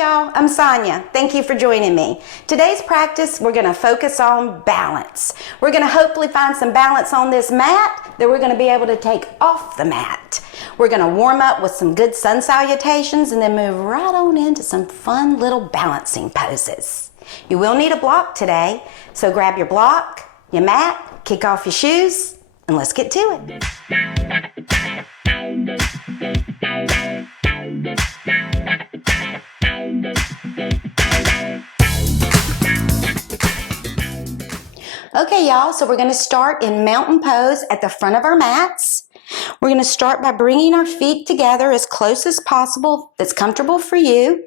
y'all, I'm Sonya. Thank you for joining me. Today's practice, we're going to focus on balance. We're going to hopefully find some balance on this mat that we're going to be able to take off the mat. We're going to warm up with some good sun salutations and then move right on into some fun little balancing poses. You will need a block today, so grab your block, your mat, kick off your shoes, and let's get to it. Okay, y'all, so we're going to start in mountain pose at the front of our mats. We're going to start by bringing our feet together as close as possible that's comfortable for you.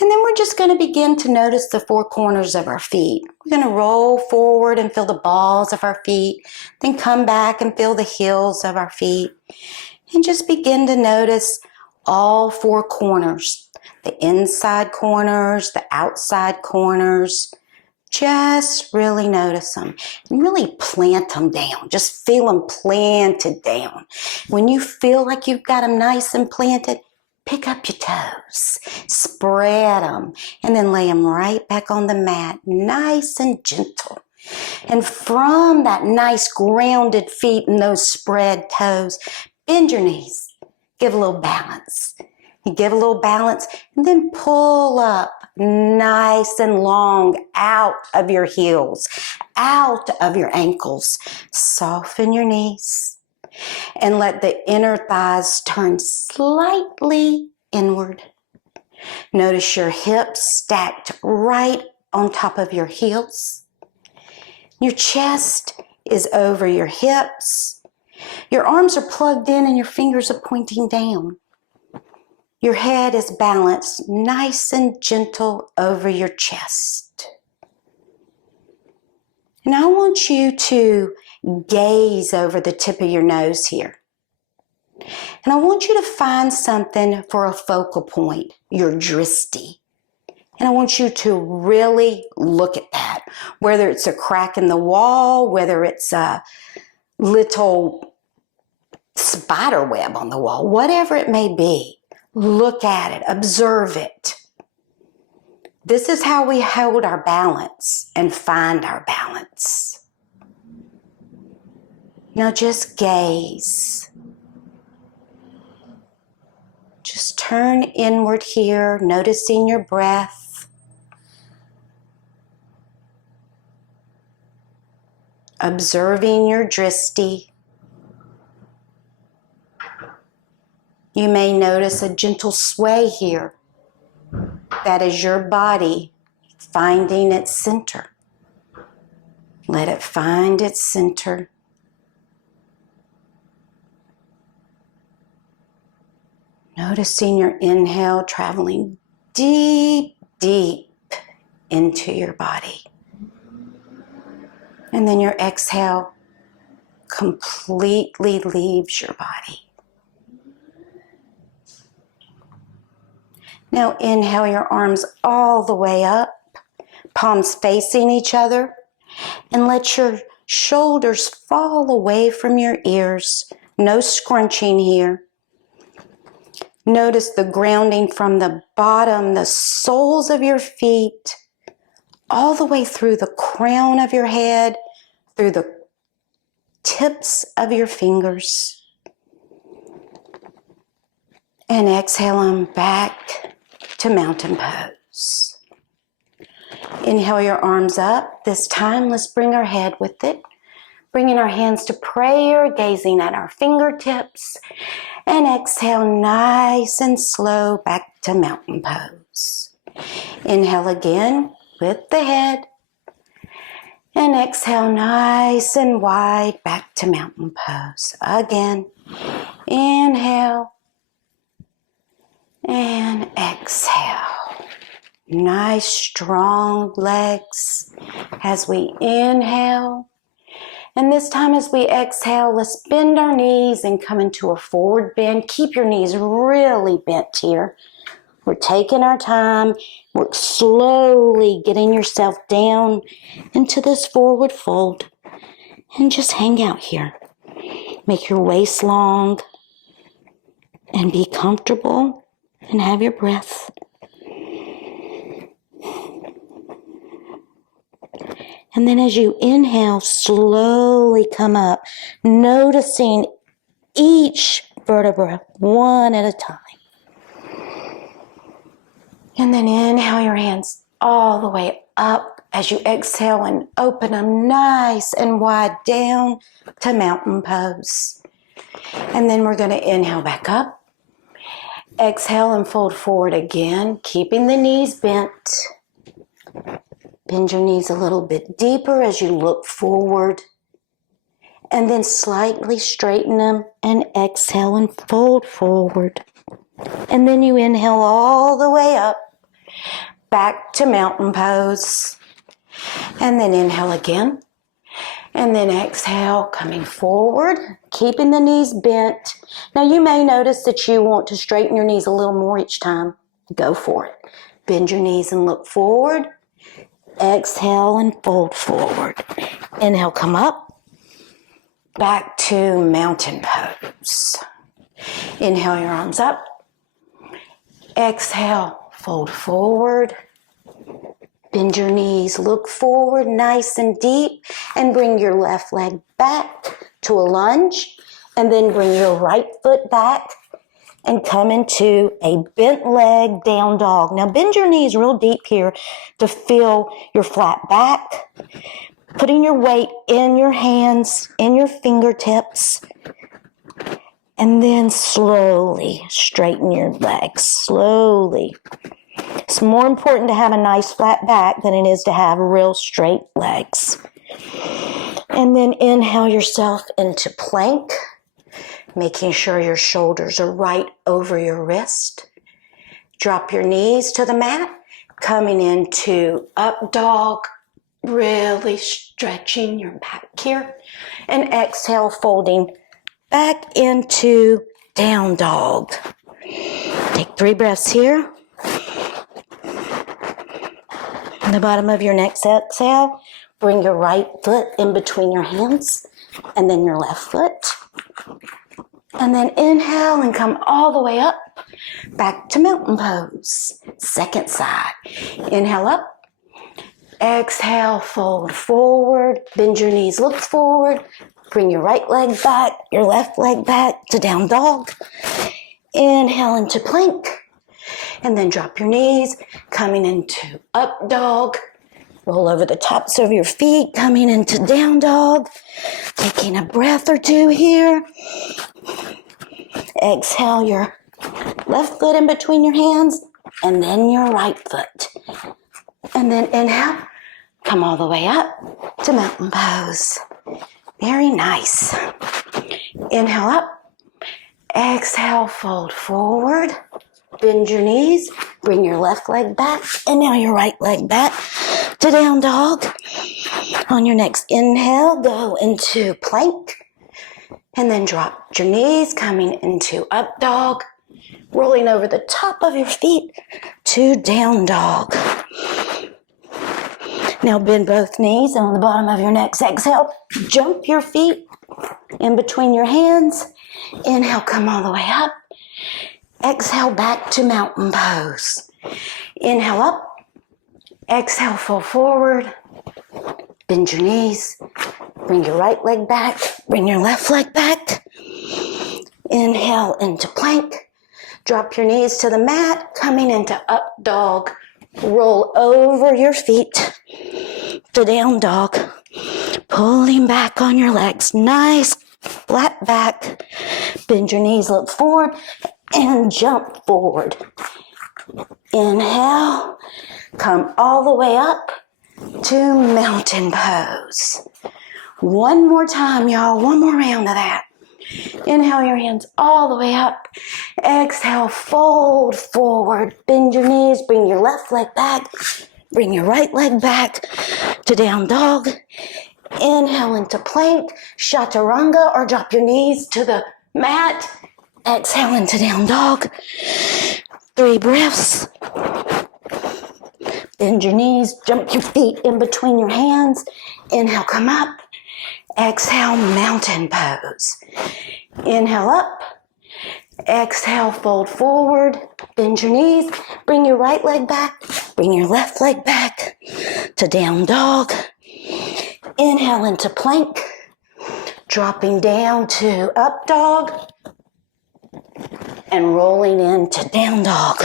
And then we're just going to begin to notice the four corners of our feet. We're going to roll forward and feel the balls of our feet, then come back and feel the heels of our feet. And just begin to notice all four corners, the inside corners, the outside corners. Just really notice them and really plant them down. Just feel them planted down. When you feel like you've got them nice and planted, pick up your toes, spread them, and then lay them right back on the mat, nice and gentle. And from that nice grounded feet and those spread toes, bend your knees, give a little balance. You give a little balance and then pull up nice and long out of your heels, out of your ankles. Soften your knees and let the inner thighs turn slightly inward. Notice your hips stacked right on top of your heels. Your chest is over your hips. Your arms are plugged in and your fingers are pointing down. Your head is balanced nice and gentle over your chest. And I want you to gaze over the tip of your nose here. And I want you to find something for a focal point, your drishti. And I want you to really look at that, whether it's a crack in the wall, whether it's a little spider web on the wall, whatever it may be. Look at it, observe it. This is how we hold our balance and find our balance. Now just gaze. Just turn inward here, noticing your breath. Observing your drishti. You may notice a gentle sway here. That is your body finding its center. Let it find its center. Noticing your inhale traveling deep, deep into your body. And then your exhale completely leaves your body. Now inhale your arms all the way up, palms facing each other, and let your shoulders fall away from your ears. No scrunching here. Notice the grounding from the bottom, the soles of your feet, all the way through the crown of your head, through the tips of your fingers. And exhale them back to mountain pose. Inhale your arms up. This time, let's bring our head with it. Bringing our hands to prayer, gazing at our fingertips. And exhale nice and slow back to mountain pose. Inhale again with the head. And exhale nice and wide back to mountain pose. Again, inhale. And exhale. Nice strong legs as we inhale. And this time as we exhale, let's bend our knees and come into a forward bend. Keep your knees really bent here. We're taking our time. We're slowly getting yourself down into this forward fold. And just hang out here. Make your waist long and be comfortable and have your breath. And then as you inhale, slowly come up, noticing each vertebra one at a time. And then inhale your hands all the way up as you exhale and open them nice and wide down to mountain pose. And then we're going to inhale back up. Exhale and fold forward again, keeping the knees bent. Bend your knees a little bit deeper as you look forward. And then slightly straighten them and exhale and fold forward. And then you inhale all the way up, back to mountain pose. And then inhale again. And then exhale, coming forward, keeping the knees bent. Now you may notice that you want to straighten your knees a little more each time. Go for it. Bend your knees and look forward. Exhale and fold forward. Inhale, come up. Back to mountain pose. Inhale your arms up. Exhale, fold forward. Bend your knees, look forward nice and deep, and bring your left leg back to a lunge, and then bring your right foot back and come into a bent leg down dog. Now bend your knees real deep here to feel your flat back, putting your weight in your hands, in your fingertips, and then slowly straighten your legs, slowly. It's more important to have a nice flat back than it is to have real straight legs. And then inhale yourself into plank, making sure your shoulders are right over your wrist. Drop your knees to the mat, coming into up dog, really stretching your back here. And exhale, folding back into down dog. Take 3 breaths here. On the bottom of your next exhale, bring your right foot in between your hands and then your left foot. And then inhale and come all the way up, back to mountain pose. Second side. Inhale up. Exhale, fold forward. Bend your knees, look forward. Bring your right leg back, your left leg back to down dog. Inhale into plank. And then drop your knees, coming into up dog. Roll over the tops of your feet, coming into down dog. Taking a breath or two here. Exhale your left foot in between your hands, and then your right foot. And then inhale, come all the way up to mountain pose. Very nice. Inhale up. Exhale, fold forward. Bend your knees, bring your left leg back, and now your right leg back to down dog. On your next inhale, go into plank, and then drop your knees, coming into up dog, rolling over the top of your feet to down dog. Now bend both knees, and on the bottom of your next exhale, jump your feet in between your hands. Inhale, come all the way up. Exhale, back to mountain pose. Inhale up. Exhale, fold forward. Bend your knees. Bring your right leg back. Bring your left leg back. Inhale into plank. Drop your knees to the mat. Coming into up dog. Roll over your feet to down dog. Pulling back on your legs. Nice flat back. Bend your knees, look forward. And jump forward. Inhale, come all the way up to mountain pose. One more time, y'all. One more round of that. Inhale your hands all the way up. Exhale, fold forward. Bend your knees, bring your left leg back. Bring your right leg back to down dog. Inhale into plank, chaturanga, or drop your knees to the mat. Exhale into down dog. 3 breaths. Bend your knees, jump your feet in between your hands. Inhale, come up. Exhale, mountain pose. Inhale up. Exhale, fold forward. Bend your knees. Bring your right leg back. Bring your left leg back to down dog. Inhale into plank, dropping down to up dog, and rolling into down dog.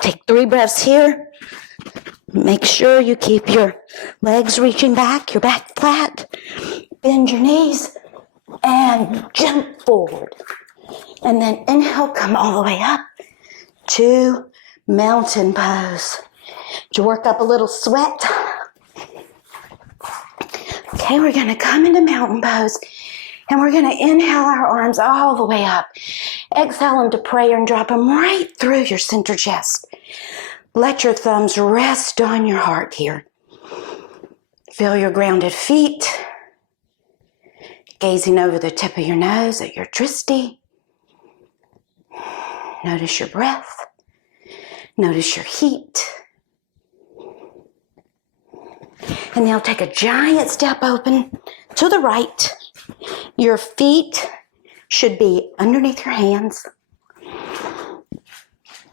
Take 3 breaths here. Make sure you keep your legs reaching back, your back flat. Bend your knees and jump forward. And then inhale, come all the way up to mountain pose. To work up a little sweat. Okay, we're going to come into mountain pose. And we're going to inhale our arms all the way up. Exhale them to prayer and drop them right through your center chest. Let your thumbs rest on your heart here. Feel your grounded feet. Gazing over the tip of your nose at your drishti. Notice your breath. Notice your heat. And now take a giant step open to the right. Your feet should be underneath your hands.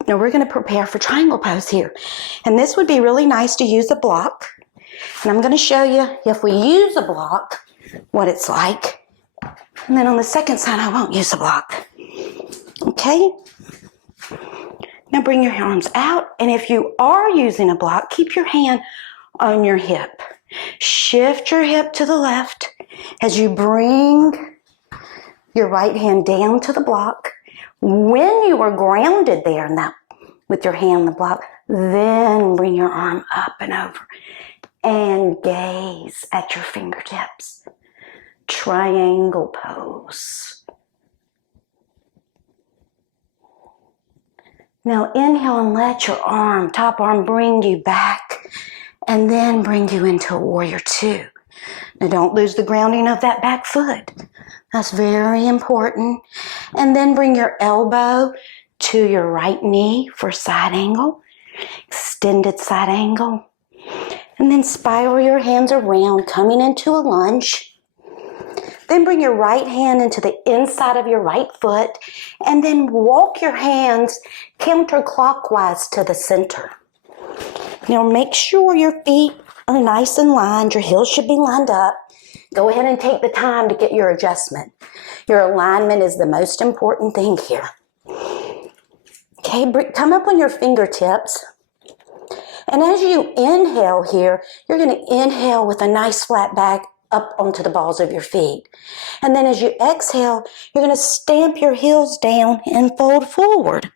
Now we're going to prepare for triangle pose here. And this would be really nice to use a block. And I'm going to show you if we use a block, what it's like. And then on the second side, I won't use a block. Okay? Now bring your arms out. And if you are using a block, keep your hand on your hip. Shift your hip to the left as you bring your right hand down to the block. When you are grounded there in that, with your hand on the block, then bring your arm up and over and gaze at your fingertips. Triangle pose. Now inhale and let your arm, top arm, bring you back and then bring you into warrior 2. Now don't lose the grounding of that back foot. That's very important. And then bring your elbow to your right knee for side angle, extended side angle. And then spiral your hands around, coming into a lunge. Then bring your right hand into the inside of your right foot, and then walk your hands counterclockwise to the center. Now make sure your feet are nice and lined. Your heels should be lined up. Go ahead and take the time to get your adjustment. Your alignment is the most important thing here. Okay, come up on your fingertips. And as you inhale here, you're going to inhale with a nice flat back up onto the balls of your feet. And then as you exhale, you're going to stamp your heels down and fold forward.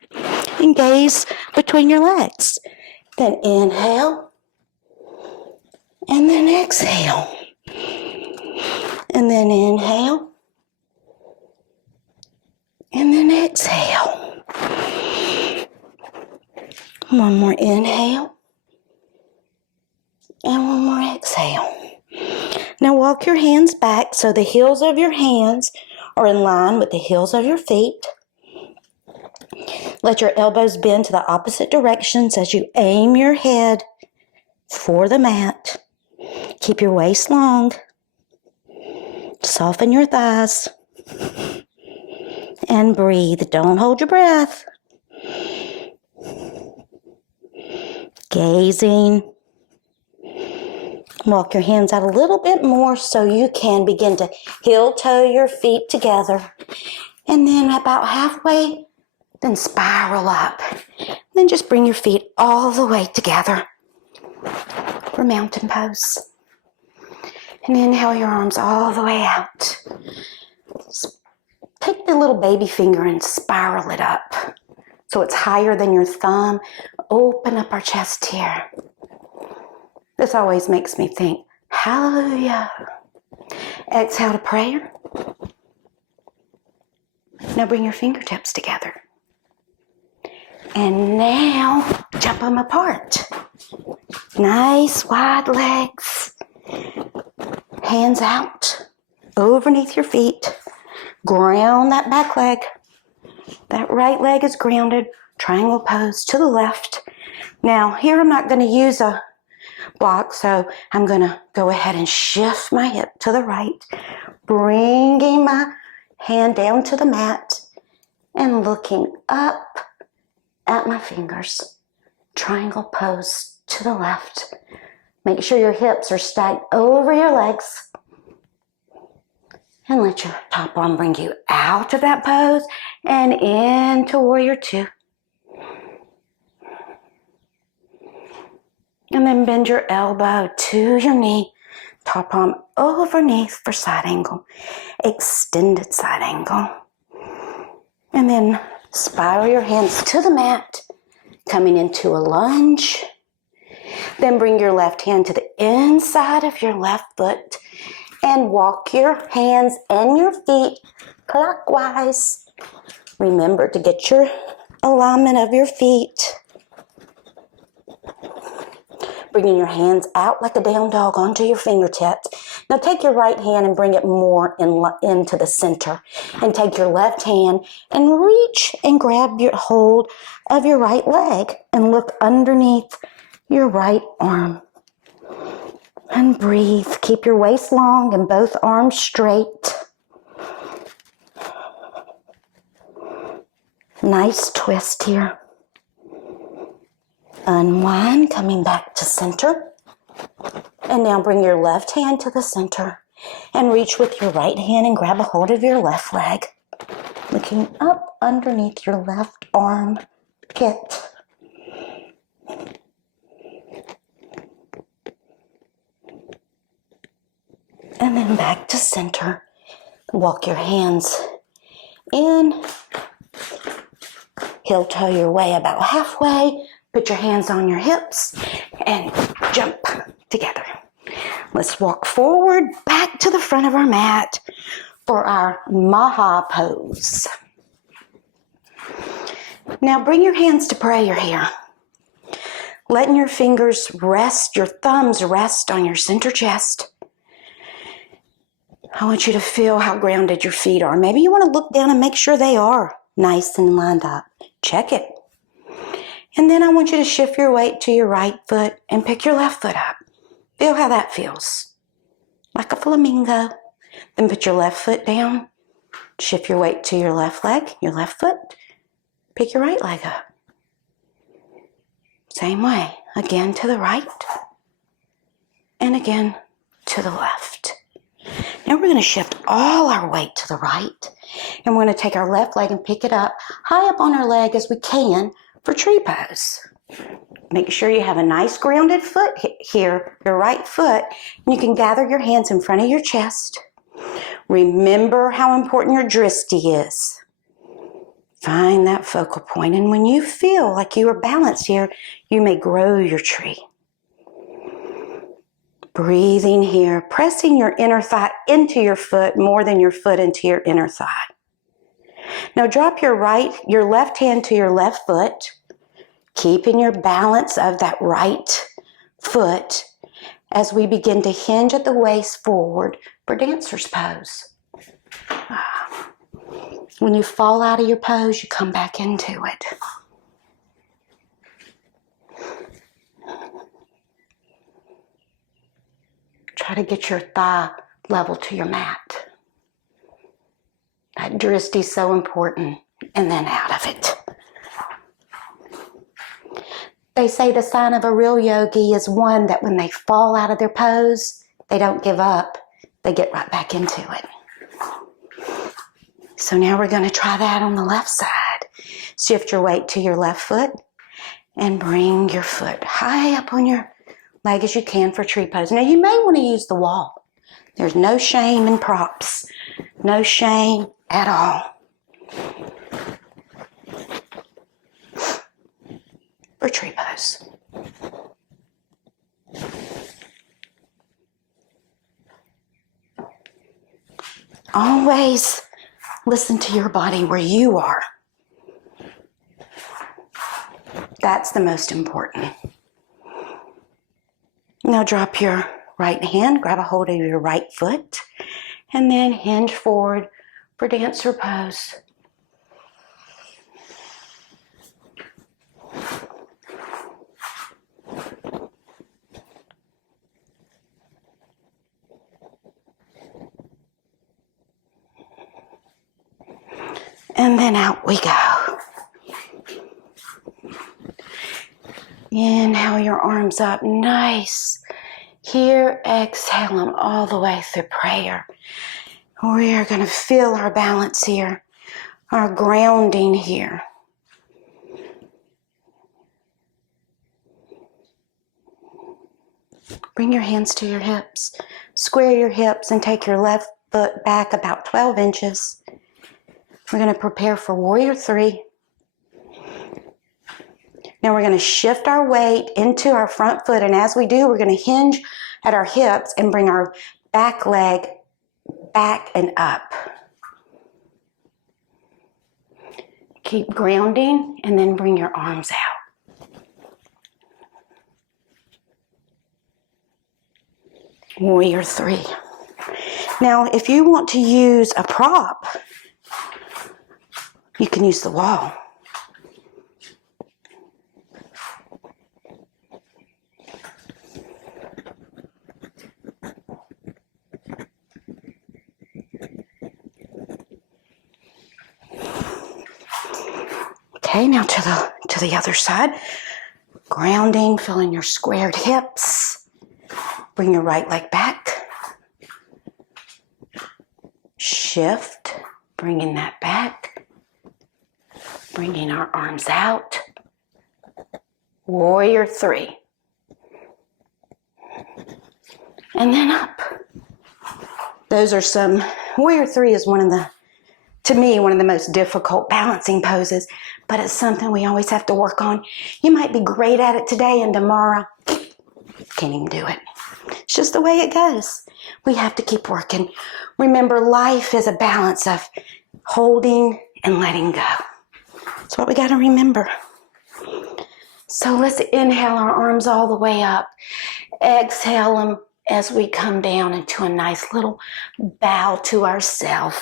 And gaze between your legs. Then inhale. And then exhale. And then inhale. And then exhale. One more inhale. And one more exhale. Now walk your hands back so the heels of your hands are in line with the heels of your feet. Let your elbows bend to the opposite directions as you aim your head for the mat. Keep your waist long. Soften your thighs. And breathe. Don't hold your breath. Gazing. Walk your hands out a little bit more so you can begin to heel-toe your feet together. And then about halfway, then spiral up. Then just bring your feet all the way together for mountain pose. And inhale your arms all the way out. Take the little baby finger and spiral it up so it's higher than your thumb. Open up our chest here. This always makes me think, hallelujah. Exhale to prayer. Now bring your fingertips together. And now jump them apart. Nice wide legs. Hands out overneath your feet. Ground that back leg. That right leg is grounded. Triangle pose to the left. Now here I'm not going to use a block, so I'm going to go ahead and shift my hip to the right, bringing my hand down to the mat and looking up at my fingers. Triangle pose to the left. Make sure your hips are stacked over your legs. And let your top arm bring you out of that pose and into warrior two. And then bend your elbow to your knee. Top arm overneath for side angle. Extended side angle. And then spiral your hands to the mat, coming into a lunge. Then bring your left hand to the inside of your left foot and walk your hands and your feet clockwise. Remember to get your alignment of your feet. Bringing your hands out like a down dog onto your fingertips. Now take your right hand and bring it more into the center. And take your left hand and reach and grab your hold of your right leg and look underneath your right arm. And breathe. Keep your waist long and both arms straight. Nice twist here. Unwind, coming back to center. And now bring your left hand to the center and reach with your right hand and grab a hold of your left leg. Looking up underneath your left arm pit. And then back to center. Walk your hands in. Heel toe your way about halfway. Put your hands on your hips and jump together. Let's walk forward back to the front of our mat for our Maha pose. Now bring your hands to prayer here. Letting your fingers rest, your thumbs rest on your center chest. I want you to feel how grounded your feet are. Maybe you want to look down and make sure they are nice and lined up. Check it. And then I want you to shift your weight to your right foot and pick your left foot up. Feel how that feels. Like a flamingo. Then put your left foot down. Shift your weight to your left leg, your left foot. Pick your right leg up. Same way. Again to the right. And again to the left. Now we're going to shift all our weight to the right. And we're going to take our left leg and pick it up high up on our leg as we can for tree pose. Make sure you have a nice grounded foot here, your right foot. And you can gather your hands in front of your chest. Remember how important your drishti is. Find that focal point. And when you feel like you are balanced here, you may grow your tree. Breathing here, pressing your inner thigh into your foot more than your foot into your inner thigh. Now drop your left hand to your left foot, keeping your balance of that right foot as we begin to hinge at the waist forward for dancer's pose. When you fall out of your pose, you come back into it. Try to get your thigh level to your mat. That drishti is so important. And then out of it. They say the sign of a real yogi is one that when they fall out of their pose, they don't give up. They get right back into it. So now we're going to try that on the left side. Shift your weight to your left foot and bring your foot high up on your leg as you can for tree pose. Now you may want to use the wall. There's no shame in props. No shame at all. For tree pose. Always listen to your body where you are. That's the most important. Now drop your right hand, grab a hold of your right foot, and then hinge forward for dancer pose. And then out we go. Inhale your arms up, nice Here, exhale them all the way through prayer. We are going to feel our balance here, our grounding here. Bring your hands to your hips. Square your hips and take your left foot back about 12 inches. We're going to prepare for Warrior 3. Now we're going to shift our weight into our front foot, and as we do, we're going to hinge at our hips and bring our back leg back and up. Keep grounding and then bring your arms out. Warrior 3. Now, if you want to use a prop, you can use the wall. Okay, now to the other side. Grounding, feeling your squared hips. Bring your right leg back. Shift, bringing that back. Bringing our arms out. Warrior 3. And then up. Warrior 3 is to me, one of the most difficult balancing poses, but it's something we always have to work on. You might be great at it today and tomorrow, can't even do it. It's just the way it goes. We have to keep working. Remember, life is a balance of holding and letting go. That's what we got to remember. So let's inhale our arms all the way up. Exhale them as we come down into a nice little bow to ourselves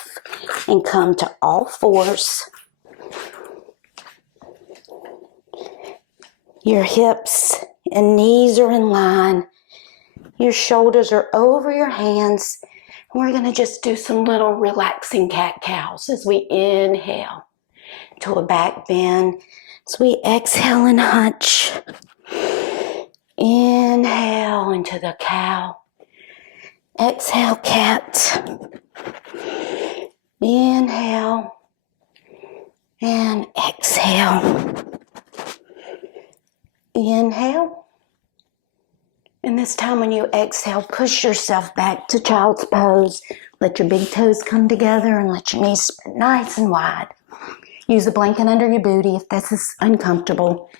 and come to all fours. Your hips and knees are in line. Your shoulders are over your hands. We're going to just do some little relaxing cat-cows as we inhale to a back bend. As we exhale and hunch. Inhale into the cow. Exhale, cat. Inhale and exhale. Inhale. And this time when you exhale, push yourself back to child's pose. Let your big toes come together and let your knees spread nice and wide. Use a blanket under your booty if this is uncomfortable.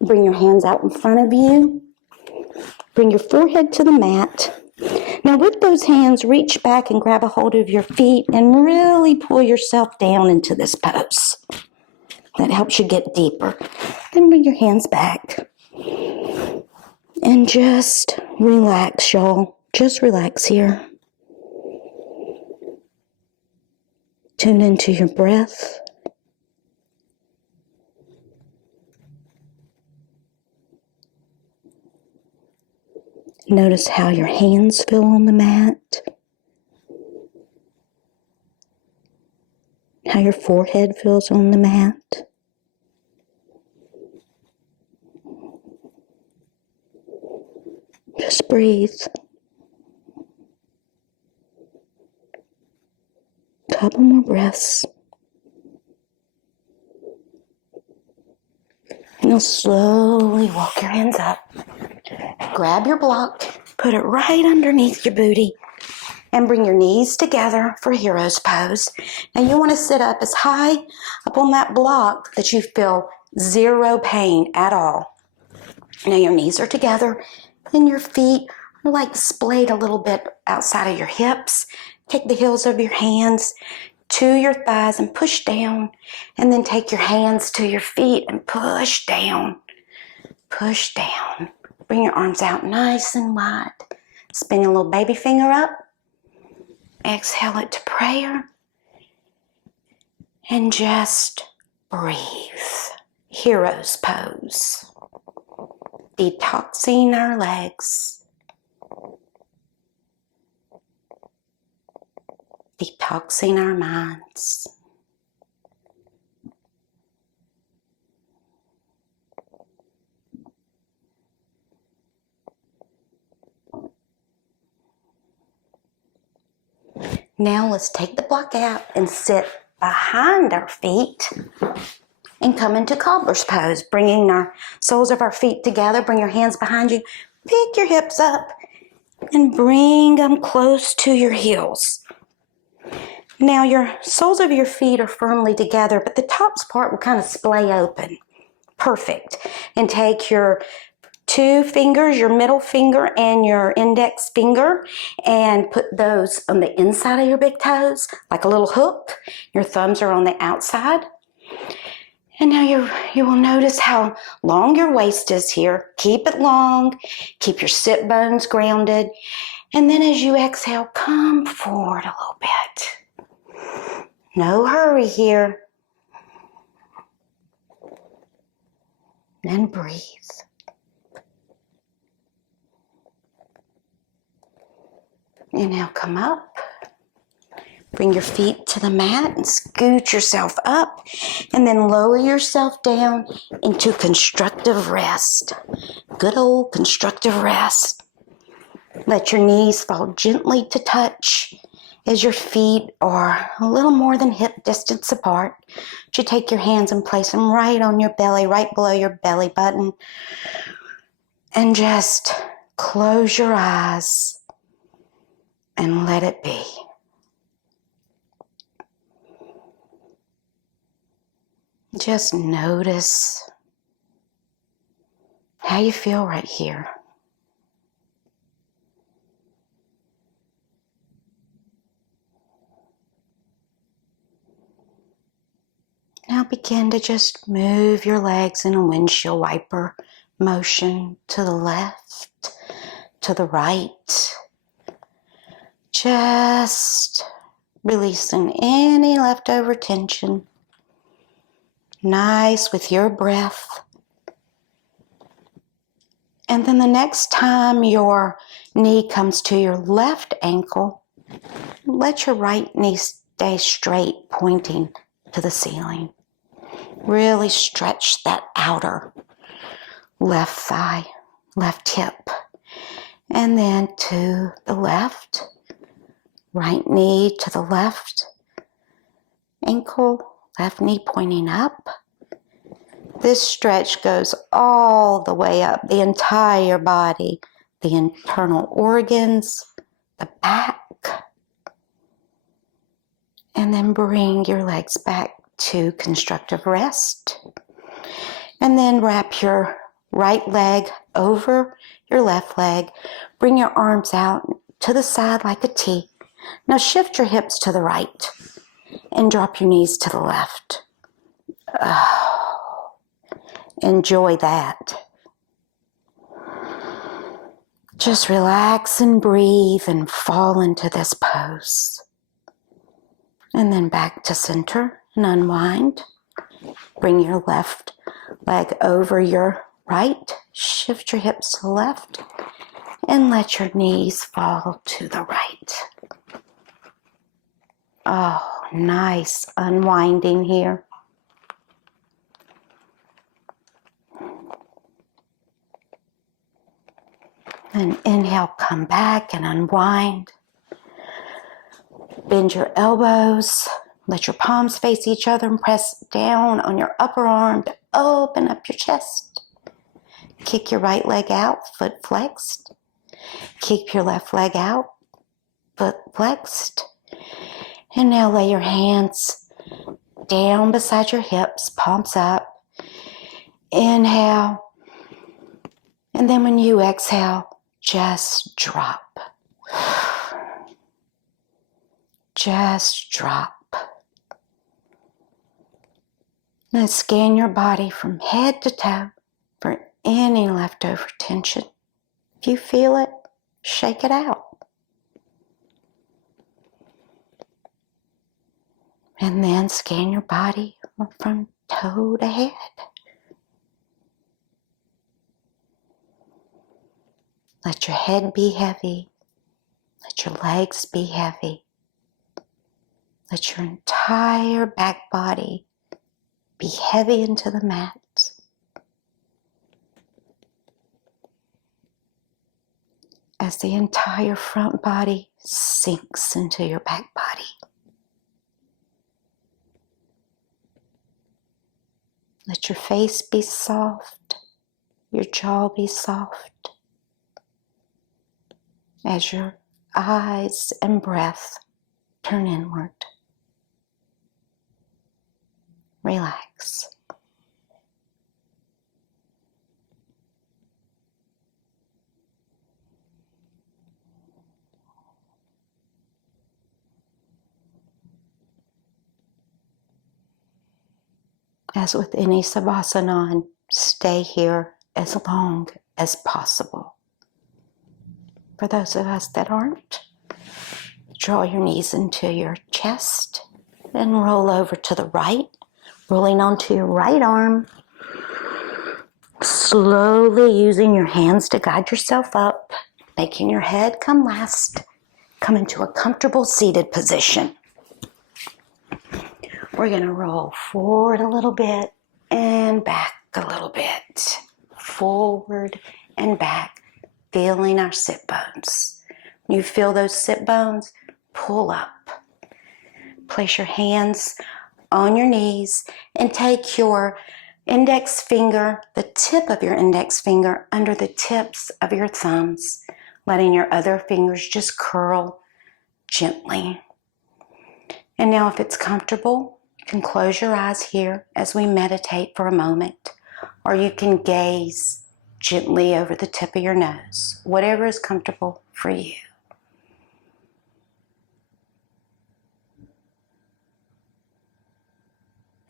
Bring your hands out in front of you. Bring your forehead to the mat. Now with those hands, reach back and grab a hold of your feet and really pull yourself down into this pose. That helps you get deeper. Then bring your hands back. And just relax, y'all. Just relax here. Tune into your breath. Notice how your hands feel on the mat. How your forehead feels on the mat. Just breathe. Couple more breaths. Now slowly walk your hands up. Grab your block, put it right underneath your booty, and bring your knees together for hero's pose. Now you want to sit up as high up on that block that you feel zero pain at all. Now your knees are together and your feet are like splayed a little bit outside of your hips. Take the heels of your hands to your thighs and push down, and then take your hands to your feet and push down. Push down. Bring your arms out nice and wide. Spin your little baby finger up. Exhale it to prayer. And just breathe. Hero's pose. Detoxing our legs. Detoxing our minds. Now let's take the block out and sit behind our feet and come into cobbler's pose, bringing our soles of our feet together. Bring your hands behind you. Pick your hips up and bring them close to your heels. Now your soles of your feet are firmly together, but the top part will kind of splay open. Perfect. And take your two fingers, your middle finger and your index finger, and put those on the inside of your big toes, like a little hook. Your thumbs are on the outside. And now you will notice how long your waist is here. Keep it long. Keep your sit bones grounded. And then as you exhale, come forward a little bit. No hurry here. And breathe. And now come up. Bring your feet to the mat and scoot yourself up. And then lower yourself down into constructive rest. Good old constructive rest. Let your knees fall gently to touch as your feet are a little more than hip distance apart. You take your hands and place them right on your belly, right below your belly button. And just close your eyes and let it be. Just notice how you feel right here. Now begin to just move your legs in a windshield wiper motion to the left, to the right. Just releasing any leftover tension. Nice with your breath. And then the next time your knee comes to your left ankle, let your right knee stay straight, pointing to the ceiling. Really stretch that outer left thigh, left hip. And then to the left, right knee to the left ankle, left knee pointing up. This stretch goes all the way up, the entire body, the internal organs, the back. And then bring your legs back to constructive rest. And then wrap your right leg over your left leg. Bring your arms out to the side like a T. Now shift your hips to the right and drop your knees to the left. Enjoy that. Just relax and breathe and fall into this pose. And then back to center and unwind. Bring your left leg over your right. Shift your hips to the left and let your knees fall to the right. Oh, nice unwinding here. And inhale, come back and unwind. Bend your elbows. Let your palms face each other and press down on your upper arm to open up your chest. Kick your right leg out, foot flexed. Keep your left leg out, foot flexed. And now lay your hands down beside your hips, palms up. Inhale. And then when you exhale, just drop. Just drop. Now scan your body from head to toe for any leftover tension. If you feel it, shake it out. And then scan your body from toe to head. Let your head be heavy. Let your legs be heavy. Let your entire back body be heavy into the mat. As the entire front body sinks into your back body. Let your face be soft, your jaw be soft, as your eyes and breath turn inward. Relax. As with any savasana, stay here as long as possible. For those of us that aren't, draw your knees into your chest and roll over to the right, rolling onto your right arm. Slowly using your hands to guide yourself up, making your head come last. Come into a comfortable seated position. We're going to roll forward a little bit and back a little bit. Forward and back, feeling our sit bones. When you feel those sit bones, pull up. Place your hands on your knees and take your index finger, the tip of your index finger, under the tips of your thumbs, letting your other fingers just curl gently. And now if it's comfortable, you can close your eyes here as we meditate for a moment, or you can gaze gently over the tip of your nose, whatever is comfortable for you.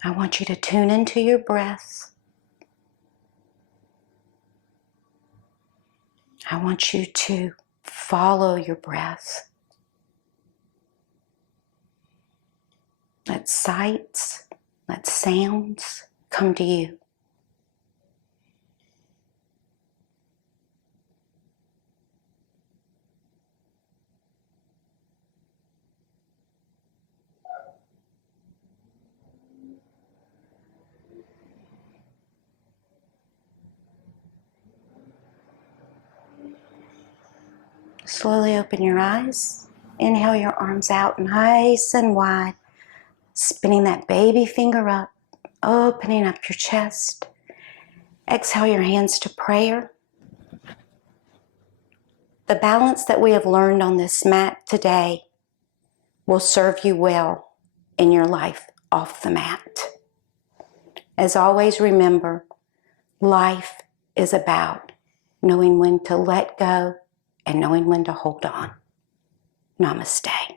I want you to tune into your breath. I want you to follow your breath. Let sights, let sounds come to you. Slowly open your eyes. Inhale your arms out nice and wide. Spinning that baby finger up, opening up your chest. Exhale your hands to prayer. The balance that we have learned on this mat today will serve you well in your life off the mat. As always, remember, life is about knowing when to let go and knowing when to hold on. Namaste.